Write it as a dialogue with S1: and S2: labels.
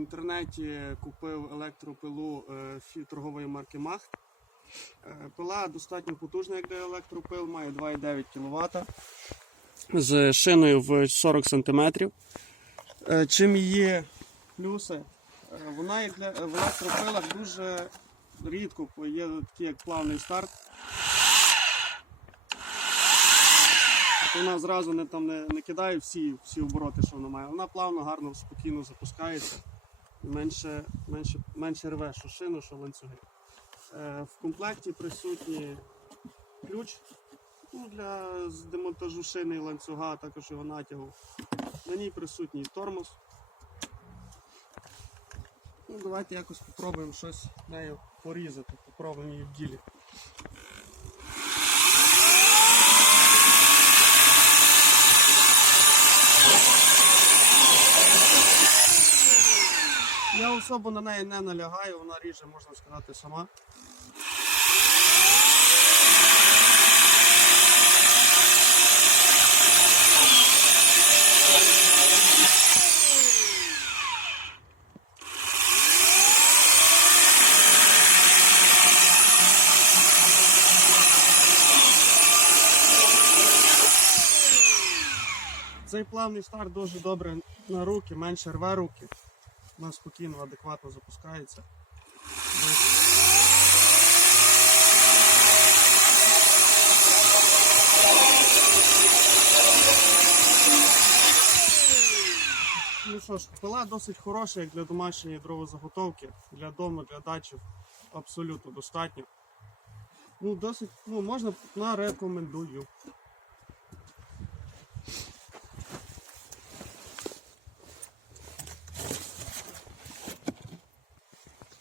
S1: інтернеті купив електропилу е, торгової марки Махт. Е, Пила достатньо потужна, як для електропил, має 2,9 кВт з шиною в 40 см. Е, Чим є плюси? Вона як для в електропилах дуже рідко є такі як плавний старт. Вона зразу не, там, не, не кидає всі, всі обороти, що вона має. Вона плавно, гарно, спокійно запускається. Менше, менше, менше рве, шину, що ланцюги. Е, в комплекті присутній ключ ну, для демонтажу шини і ланцюга, а також його натягу. На ній присутній тормоз. Ну, давайте якось спробуємо щось нею порізати, попробуємо її в ділі. Особо на неї не налягаю, вона ріже, можна сказати, сама. Цей плавний старт дуже добре на руки, менше рве руки. Вона спокійно, адекватно запускається. Ну що ж, пила досить хороша, як для домашньої дровозаготовки, для дому, для дачі абсолютно достатньо. Ну, досить, ну, можна, на рекомендую.